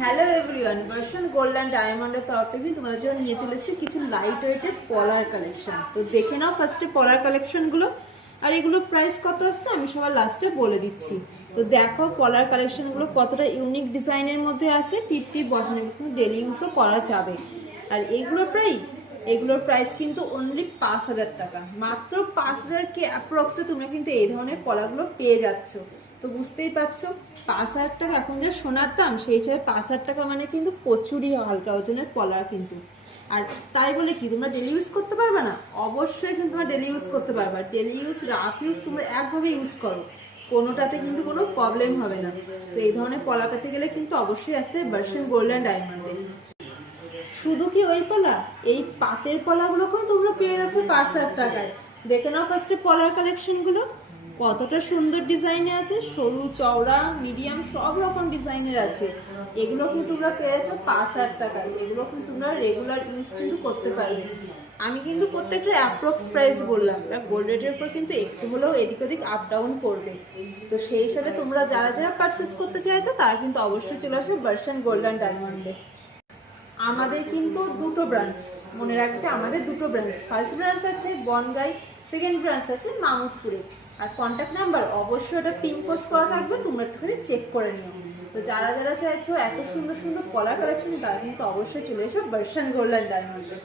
Hello everyone version gold and ডায়মন্ডের তরফ থেকে তোমাদের জন্য নিয়ে চলে এসেছি কিছু লাইট ওয়েটের পলার কালেকশন তো দেখে নাও ফার্স্টে পলার কালেকশনগুলো আর এগুলোর প্রাইস কত আসছে আমি সবার লাস্টে বলে দিচ্ছি। তো দেখো পলার কালেকশনগুলো কতটা ইউনিক ডিজাইনের মধ্যে আছে, টিপ টিপ বসানো, কিন্তু ডেলি ইউজও করা যাবে। আর এইগুলোর প্রাইস এগুলোর প্রাইস কিন্তু অনলি পাঁচ হাজার টাকা। মাত্র পাঁচ হাজার কে অ্যাপ্রক্সে তোমরা কিন্তু এই ধরনের পলাগুলো পেয়ে যাচ্ছ। তো বুঝতেই পারছ, পাঁচ হাজার টাকা এখন যে সোনার দাম, সেই হিসাবে পাঁচ হাজার টাকা মানে কিন্তু প্রচুরই হালকা ওজনের পলার কিন্তু। আর তাই বলে কি, তোমরা ডেলি ইউজ করতে পারবে না? অবশ্যই কিন্তু তোমরা ডেলি ইউজ করতে পারবে। ডেলি ইউজ রাফ ইউজ তোমরা একভাবে ইউজ করো। কোনোটাতে কিন্তু কোনো প্রবলেম হবে না। তো এই ধরনের পলা পেতে গেলে কিন্তু অবশ্যই আসতে ভার্সন গোল্ডেন ডায়মন্ডে শুধু কি ওই পলা এই পাতের পলাগুলোকেও তোমরা পেয়ে যাচ্ছ পাঁচ হাজার টাকায়। দেখে নাও ফার্স্টে পলার কালেকশনগুলো কতটা সুন্দর ডিজাইনে আছে, সরু, চওড়া মিডিয়াম সব রকম ডিজাইনের আছে। এগুলো কিন্তু তোমরা পেয়ে যাচ্ছ পাঁচ হাজার টাকায়। এগুলো কিন্তু তোমরা রেগুলার ইউজ কিন্তু করতে পারবে। আমি কিন্তু প্রত্যেকটা অ্যাপ্রক্স প্রাইস বললাম। এবার গোল্ড রেটের উপর কিন্তু একটু হলেও এদিক ওদিক আপ ডাউন করবে। তো সেই হিসাবে তোমরা যারা যারা পারচেস করতে চাইছো, তারা কিন্তু অবশ্যই চলে আসবে ভার্সন গোল্ডেন ডায়মন্ডে আমাদের কিন্তু দুটো ব্রাঞ্চ মনে রাখতে আমাদের দুটো ব্রাঞ্চ ফার্স্ট ব্রাঞ্চ আছে বনগাই সেকেন্ড ব্রাঞ্চ আছে মামুদপুরে। আর কন্ট্যাক্ট নাম্বার অবশ্যই ওটা পিন পোস্ট করা থাকবে, তোমরা একটুখানি চেক করে নিও। তো যারা যারা চাইছো এত সুন্দর সুন্দর কলা কালেকশন তারা কিন্তু অবশ্যই চলে এসো ভার্সন গোল্ডেন ডায়মন্ডে